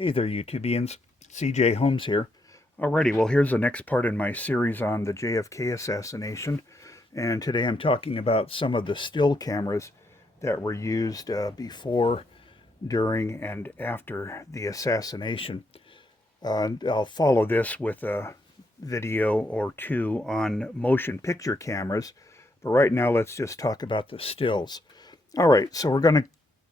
Hey there, YouTubians. CJ Holmes here. Alrighty, well, here's the next part in my series on the JFK assassination. And today I'm talking about some of the still cameras that were used before, during, and after the assassination. I'll follow this with a video or two on motion picture cameras. But right now, let's just talk about the stills. Alright, so we're going to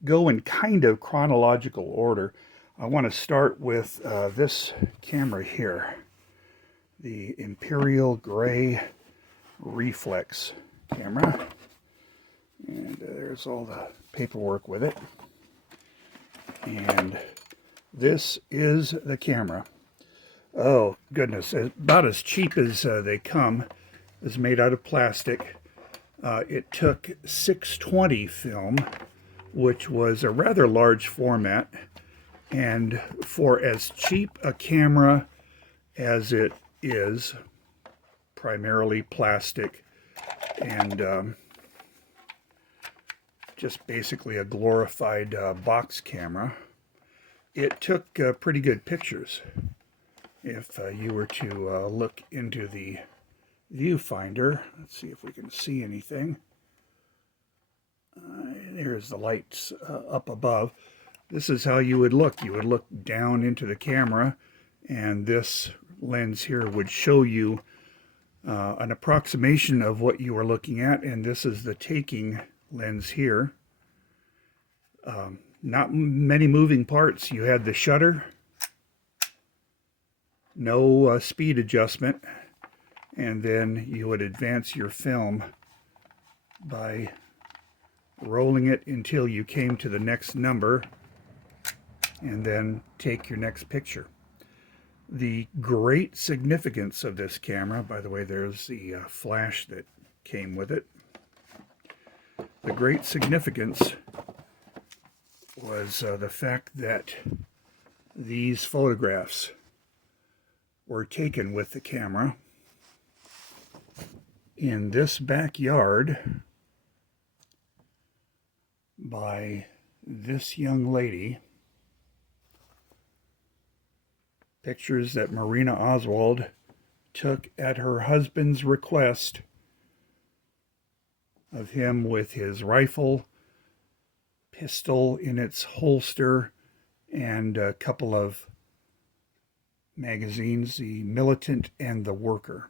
go in kind of chronological order. I want to start with this camera here, the Imperial gray Reflex camera, and there's all the paperwork with it. And this is the camera. Oh goodness, about as cheap as they come. It's made out of plastic. It took 620 film, which was a rather large format. And for as cheap a camera as it is, primarily plastic and just basically a glorified box camera, it took pretty good pictures. If you were to look into the viewfinder, let's see if we can see anything. There's the lights up above. This is how you would look. You would look down into the camera, and this lens here would show you an approximation of what you are looking at, and this is the taking lens here. Not many moving parts. You had the shutter, no speed adjustment, and then you would advance your film by rolling it until you came to the next number, and then take your next picture. The great significance of this camera, by the way, there's the flash that came with it. The great significance was the fact that these photographs were taken with the camera in this backyard by this young lady. Pictures that Marina Oswald took at her husband's request of him with his rifle, pistol in its holster, and a couple of magazines, the Militant and the Worker.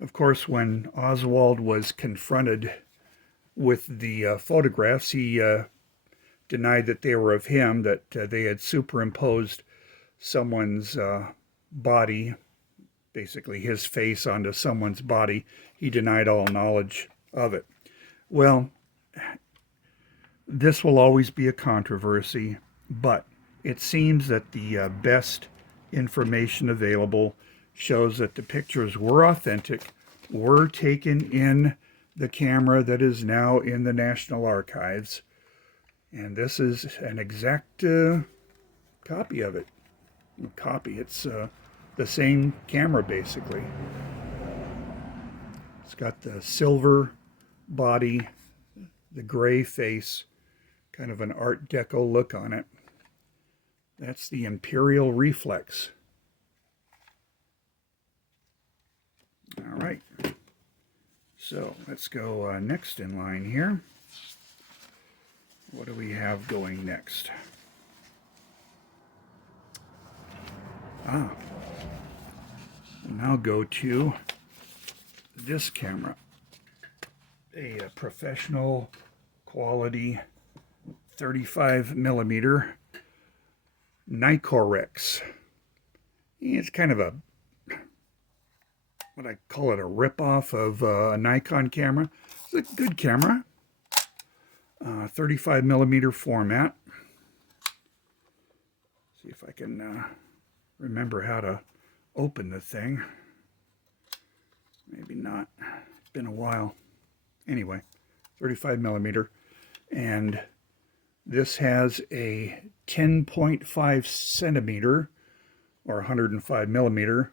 Of course, when Oswald was confronted with the photographs, he denied that they were of him, that they had superimposed someone's body, basically his face, onto someone's body. He denied all knowledge of it. Well, this will always be a controversy, but it seems that the best information available shows that the pictures were authentic, were taken in the camera that is now in the National Archives, and this is an exact copy of it. It's the same camera, basically. It's got the silver body, the gray face, kind of an Art Deco look on it. That's the Imperial Reflex. All right, so let's go next in line here. What do we have going next? We'll now go to this camera, a professional quality 35mm Nikon. It's kind of a, what I call it, a rip-off of a Nikon camera. It's a good camera, 35mm format. See if I can remember how to open the thing. Maybe not. It's been a while. Anyway, 35mm, and this has a 10.5 centimeter or 105mm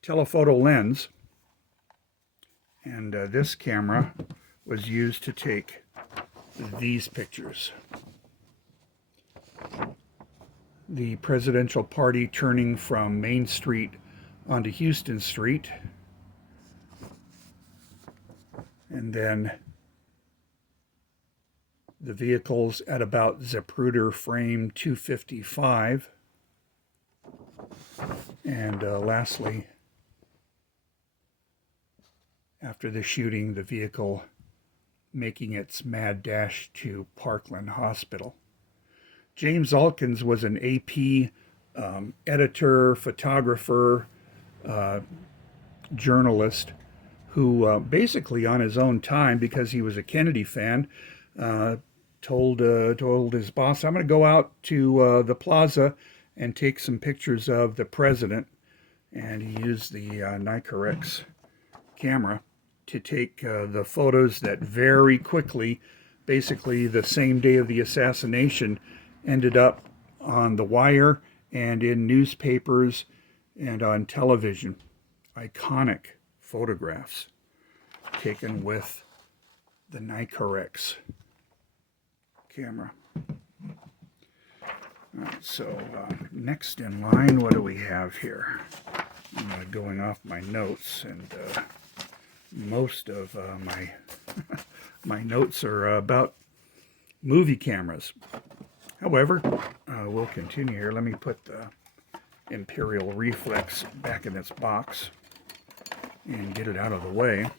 telephoto lens, and this camera was used to take these pictures. the presidential party turning from Main Street onto Houston Street. And then the vehicles at about Zapruder frame 255. And lastly, after the shooting, the vehicle making its mad dash to Parkland Hospital. James Alkins was an AP editor, photographer, journalist, who basically on his own time, because he was a Kennedy fan, told his boss, I'm going to go out to the plaza and take some pictures of the president. And he used the Nikon camera to take the photos that very quickly, basically the same day of the assassination, ended up on the wire and in newspapers and on television. Iconic photographs taken with the Nikon camera. All right, so next in line, what do we have here? I'm going off my notes, and most of my my notes are about movie cameras. However, we'll continue here. Let me put the Imperial Reflex back in its box and get it out of the way.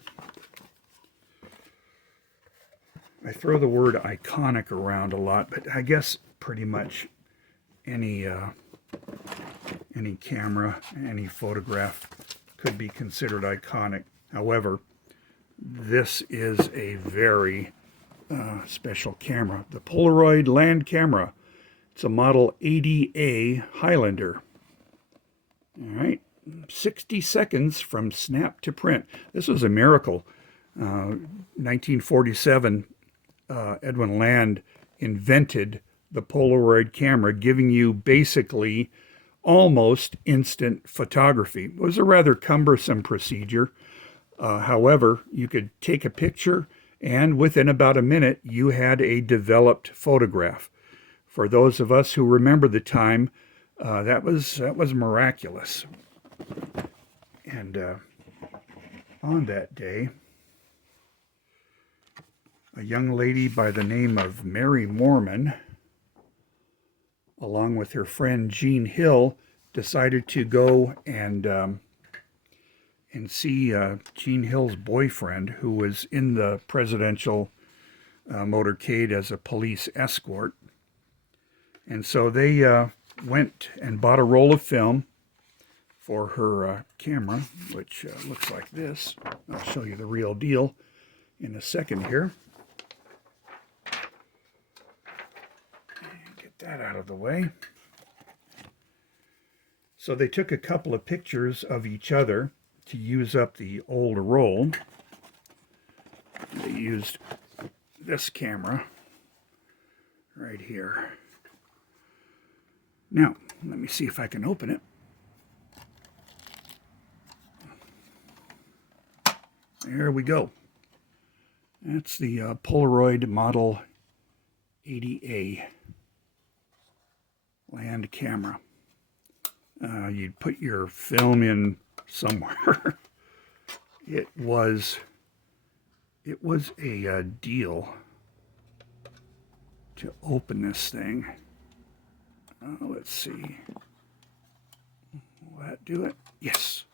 I throw the word iconic around a lot, but I guess pretty much any camera, any photograph could be considered iconic. However, this is a very special camera. The Polaroid land camera. It's a model 80A Highlander. All right, 60 seconds from snap to print. This was a miracle. 1947, Edwin Land invented the Polaroid camera, giving you basically almost instant photography. It was a rather cumbersome procedure. However, you could take a picture, and within about a minute, you had a developed photograph. For those of us who remember the time, that was miraculous. And on that day, a young lady by the name of Mary Mormon, along with her friend Jean Hill, decided to go and see Jean Hill's boyfriend, who was in the presidential motorcade as a police escort. And so they went and bought a roll of film for her camera, which looks like this. I'll show you the real deal in a second here. Get that out of the way. So they took a couple of pictures of each other to use up the old roll. They used this camera right here. Now, let me see if I can open it. There we go. That's the Polaroid Model 80A land camera. You'd put your film in somewhere. It was a deal to open this thing. Let's see. Will that do it? Yes.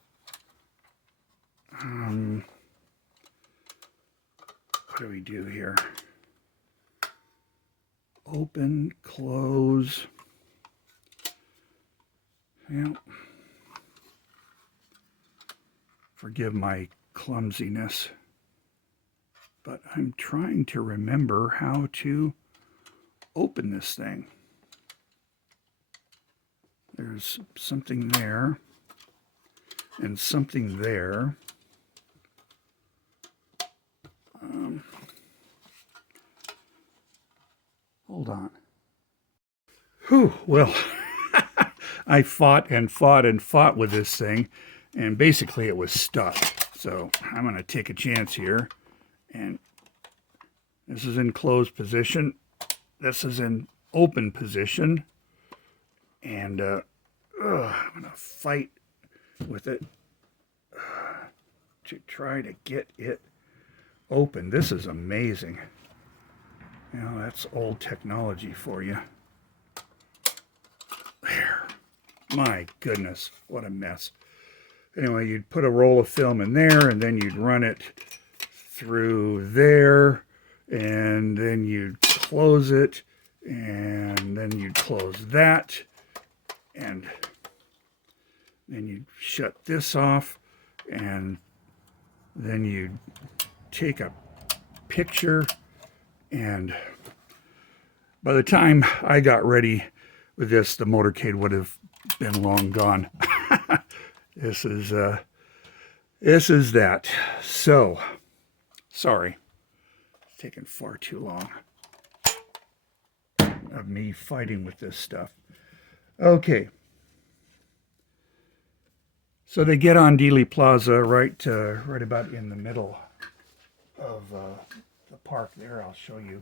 What do we do here? Open, close. Yeah. Forgive my clumsiness, but I'm trying to remember how to open this thing. There's something there and something there. Hold on. Whew, well, I fought and fought and fought with this thing, and basically it was stuck. So I'm going to take a chance here, and this is in closed position. This is in open position. And I'm going to fight with it to try to get it open. This is amazing. You know, that's old technology for you. There. My goodness, what a mess. Anyway, you'd put a roll of film in there, and then you'd run it through there, and then you'd close it, and then you'd close that, and then you'd shut this off, and then you'd take a picture, and by the time I got ready with this, the motorcade would have been long gone. This is that. So, sorry, it's taken far too long of me fighting with this stuff. Okay. So they get on Dealey Plaza right about in the middle of the park there. I'll show you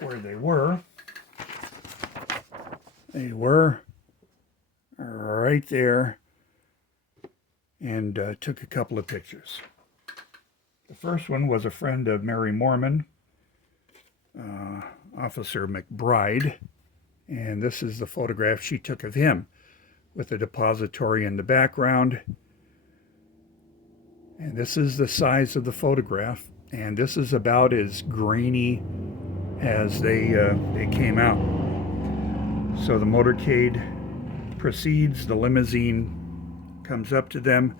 where they were. They were right there, and took a couple of pictures. The first one was a friend of Mary Mormon, Officer McBride, and this is the photograph she took of him with a depository in the background. And this is the size of the photograph, and this is about as grainy as they came out. So the motorcade proceeds, the limousine comes up to them,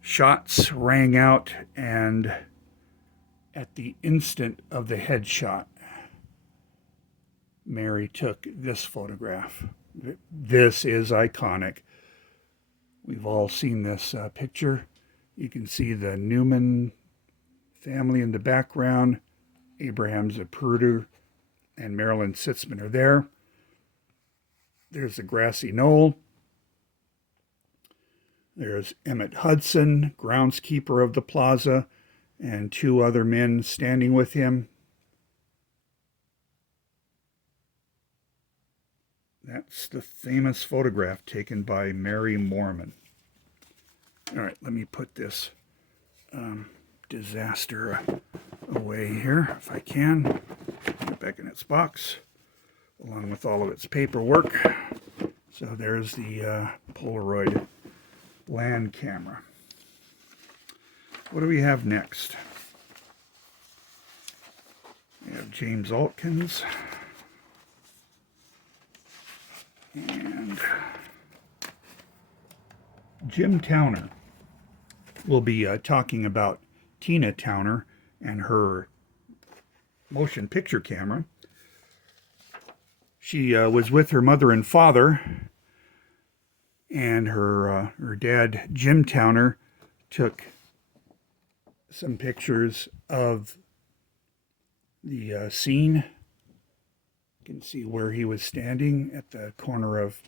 shots rang out, and at the instant of the headshot, Mary took this photograph. This is iconic. We've all seen this picture. You can see the Newman family in the background. Abraham Zapruder and Marilyn Sitzman are there. There's the grassy knoll. There's Emmett Hudson, groundskeeper of the plaza, and two other men standing with him. That's the famous photograph taken by Mary Mormon. All right, let me put this disaster away here, if I can. Put it back in its box, along with all of its paperwork. So there's the Polaroid land camera. What do we have next? We have James Altkins. And Jim Towner. We'll be talking about Tina Towner and her motion picture camera. She was with her mother and father, and her dad, Jim Towner, took some pictures of the scene. You can see where he was standing at the corner of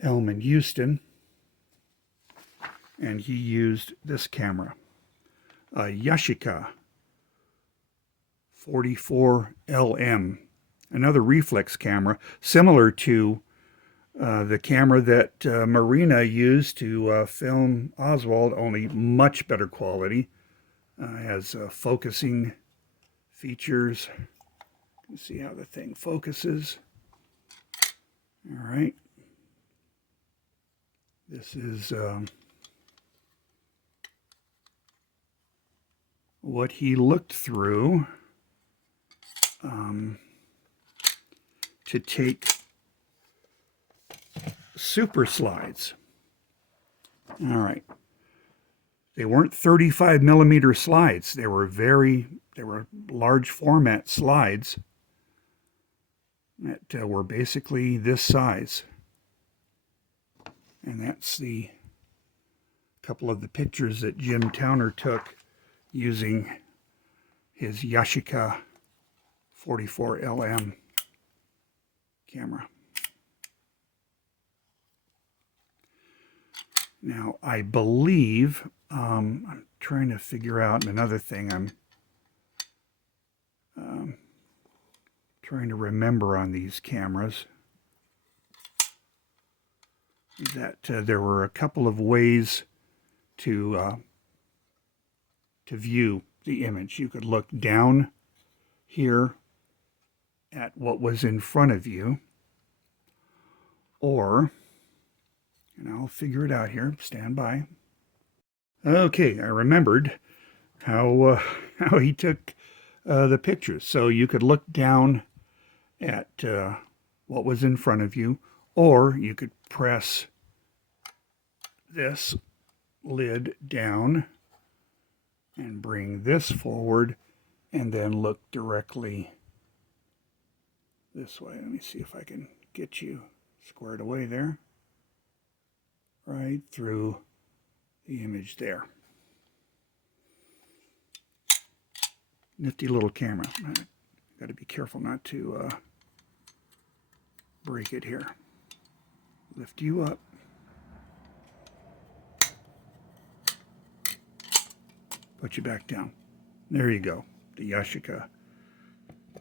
Elm and Houston. And he used this camera, a Yashica 44LM, another reflex camera, similar to the camera that Marina used to film Oswald, only much better quality. Has focusing features. You can see how the thing focuses. All right. This is what he looked through to take super slides. All right. They weren't 35 millimeter slides. They were large format slides that were basically this size. And that's the couple of the pictures that Jim Towner took using his Yashica 44LM camera. Now, I believe, I'm trying to figure out another thing I'm trying to remember on these cameras. that there were a couple of ways to view the image. You could look down here at what was in front of you, or, and I'll figure it out here, stand by. Okay, I remembered how he took the pictures. So you could look down at what was in front of you, or you could press this lid down and bring this forward and then look directly this way. Let me see if I can get you squared away there. Right through the image there. Nifty little camera. Got to be careful not to break it here. Lift you up. Put you back down. There you go. The Yashica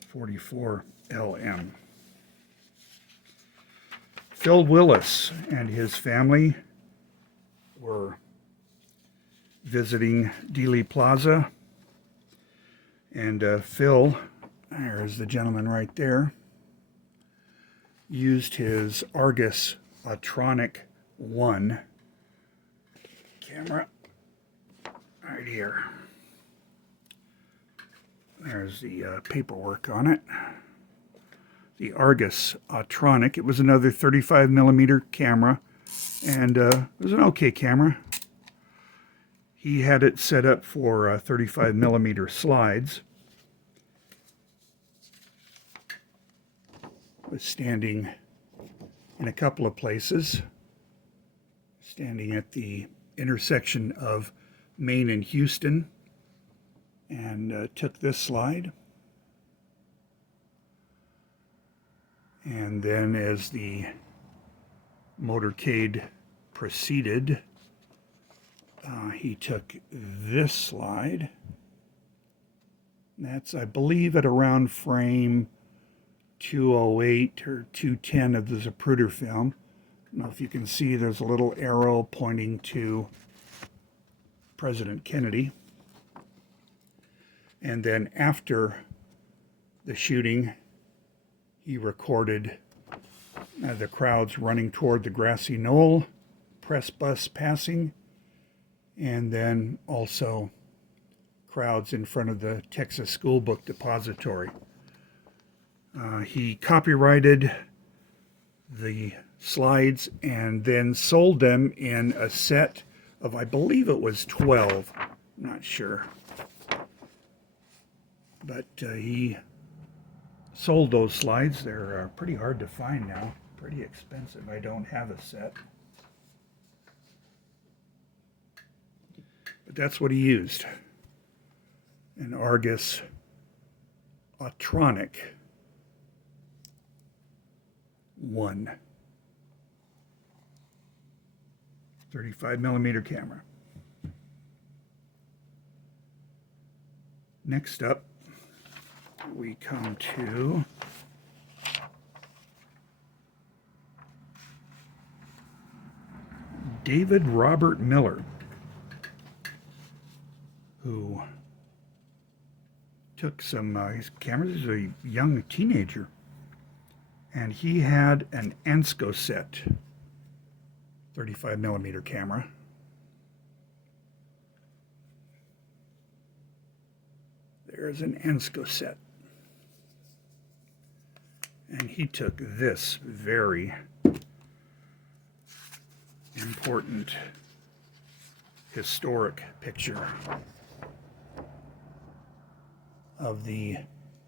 44 LM. Phil Willis and his family were visiting Dealey Plaza, and Phil, there's the gentleman right there, used his Argus Atronic 1 camera right here. There's the paperwork on it. The Argus Atronic. It was another 35mm camera, and it was an okay camera. He had it set up for 35mm slides. Was standing in a couple of places. Standing at the intersection of Main and Houston, and took this slide. And then as the motorcade proceeded, he took this slide. That's, I believe, at around frame 208 or 210 of the Zapruder film. I don't know if you can see, there's a little arrow pointing to President Kennedy. And then after the shooting, he recorded the crowds running toward the grassy knoll, press bus passing, and then also crowds in front of the Texas School Book Depository. He copyrighted the slides and then sold them in a set of, I believe it was 12, I'm not sure. But he sold those slides. They're pretty hard to find now, pretty expensive. I don't have a set. But that's what he used. An Argus Atronic 1 35mm camera. Next up, we come to David Robert Miller, who took some his cameras as a young teenager, and he had an Ansco set 35mm camera. There's an Ansco set. And he took this very important historic picture of the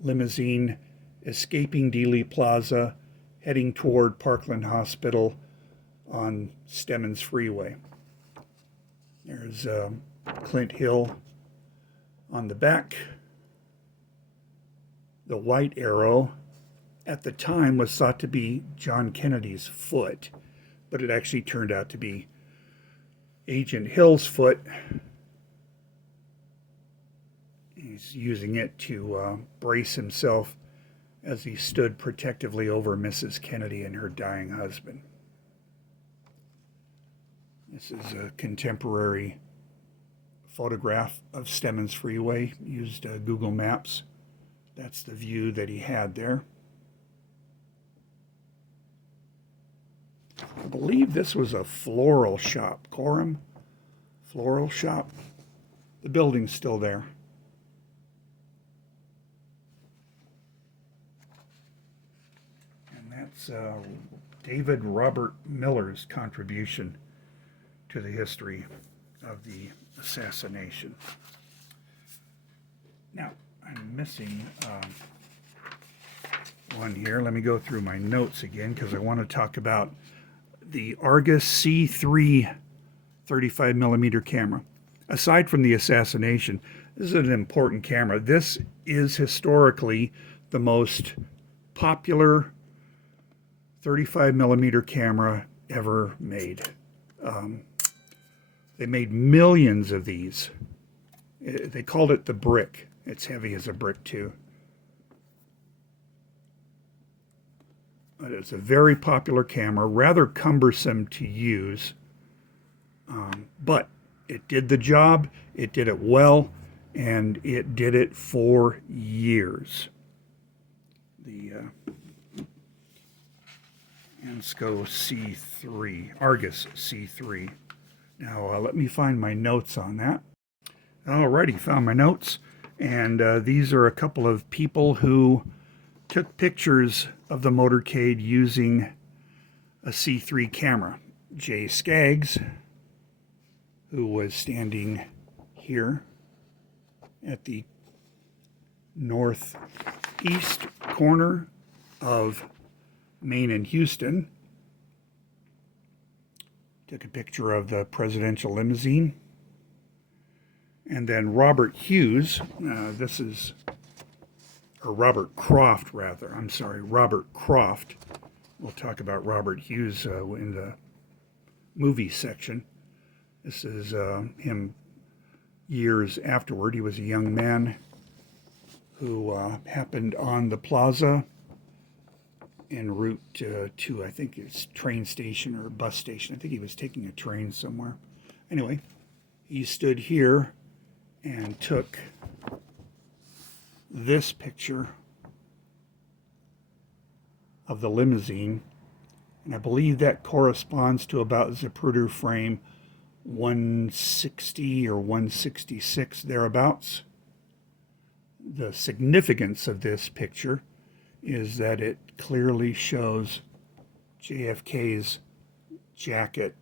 limousine escaping Dealey Plaza, heading toward Parkland Hospital on Stemmons Freeway. There's Clint Hill on the back. The white arrow at the time was thought to be John Kennedy's foot, but it actually turned out to be Agent Hill's foot. He's using it to brace himself as he stood protectively over Mrs. Kennedy and her dying husband. This is a contemporary photograph of Stemmons Freeway, used Google Maps. That's the view that he had there. I believe this was a floral shop, Coram Floral Shop. The building's still there. And that's David Robert Miller's contribution to the history of the assassination. Now, I'm missing one here. Let me go through my notes again because I want to talk about the Argus C3 35mm camera. Aside from the assassination, this is an important camera. This is historically the most popular 35mm camera ever made. They made millions of these. They called it the brick. It's heavy as a brick too. But it's a very popular camera, rather cumbersome to use. But it did the job, it did it well, and it did it for years. The Ansco C3, Argus C3. Now let me find my notes on that. Alrighty, found my notes, and these are a couple of people who took pictures of the motorcade using a C3 camera. Jay Skaggs, who was standing here at the northeast corner of Maine and Houston, took a picture of the presidential limousine. And then Robert Hughes, Robert Croft rather, I'm sorry, Robert Croft. We'll talk about Robert Hughes in the movie section. This is him years afterward. He was a young man who happened on the plaza en route to, I think it's train station or bus station. I think he was taking a train somewhere. Anyway, he stood here and took this picture of the limousine, and I believe that corresponds to about Zapruder frame 160 or 166 thereabouts. The significance of this picture is that it clearly shows JFK's jacket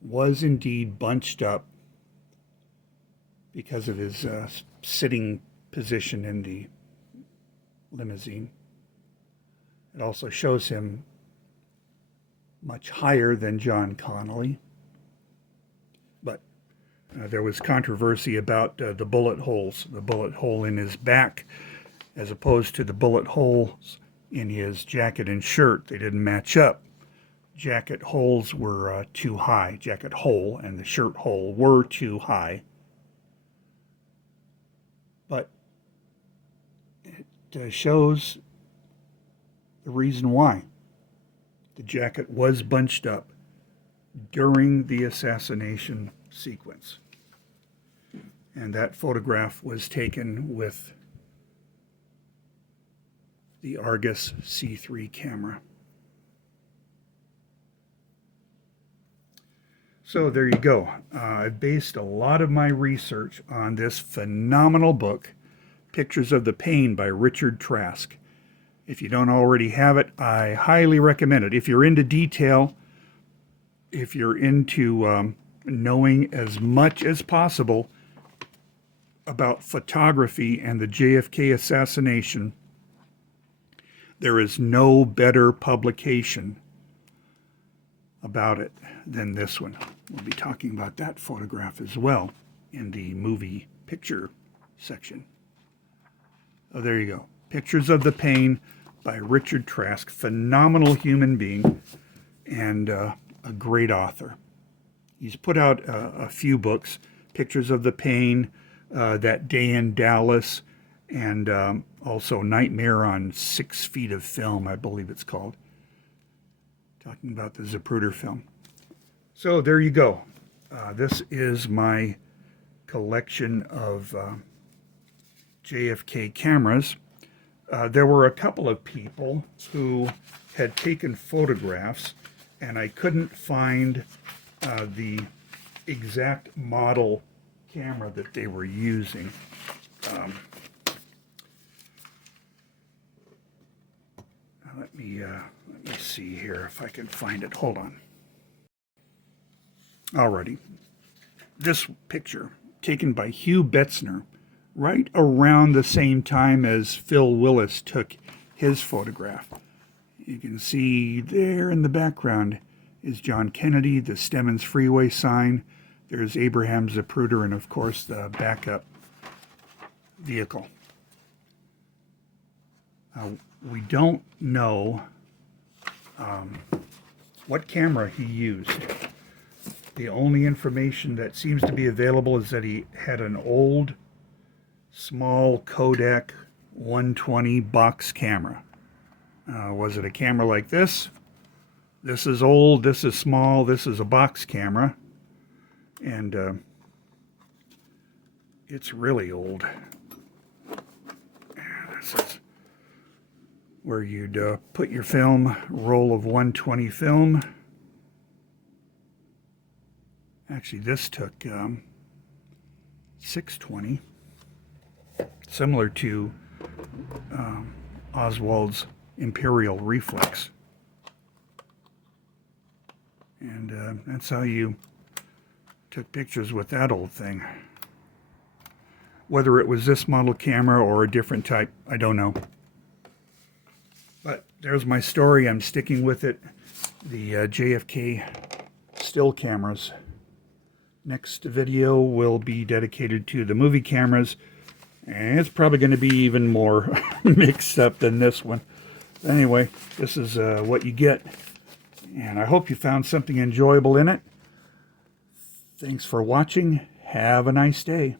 was indeed bunched up because of his sitting position in the limousine. It also shows him much higher than John Connolly. But there was controversy about the bullet holes, the bullet hole in his back as opposed to the bullet holes in his jacket and shirt. They didn't match up. Jacket holes were too high. Jacket hole and the shirt hole were too high. But it shows the reason why. The jacket was bunched up during the assassination sequence. And that photograph was taken with the Argus C3 camera. So there you go. I've based a lot of my research on this phenomenal book, Pictures of the Pain by Richard Trask. If you don't already have it, I highly recommend it. If you're into detail, if you're into knowing as much as possible about photography and the JFK assassination, there is no better publication about it than this one. We'll be talking about that photograph as well in the movie picture section. Oh, there you go. Pictures of the Pain by Richard Trask. Phenomenal human being and a great author. He's put out a few books, Pictures of the Pain, That Day in Dallas, and also Nightmare on 6 Feet of Film, I believe it's called. Talking about the Zapruder film. So there you go. This is my collection of JFK cameras. There were a couple of people who had taken photographs, and I couldn't find the exact model camera that they were using. Let me see here if I can find it. Hold on. Alrighty. This picture, taken by Hugh Bettner, right around the same time as Phil Willis took his photograph. You can see there in the background is John Kennedy, the Stemmons Freeway sign. There's Abraham Zapruder, and of course the backup vehicle. We don't know what camera he used. The only information that seems to be available is that he had an old, small Kodak 120 box camera. Was it a camera like this? This is old, this is small, this is a box camera. And it's really old. This is where you'd put your film, roll of 120 film. Actually, this took 620, similar to Oswald's Imperial Reflex. And that's how you took pictures with that old thing. Whether it was this model camera or a different type, I don't know. But there's my story. I'm sticking with it. The JFK still cameras. Next video will be dedicated to the movie cameras, and it's probably going to be even more mixed up than this one. Anyway, this is what you get, and I hope you found something enjoyable in it. Thanks for watching. Have a nice day.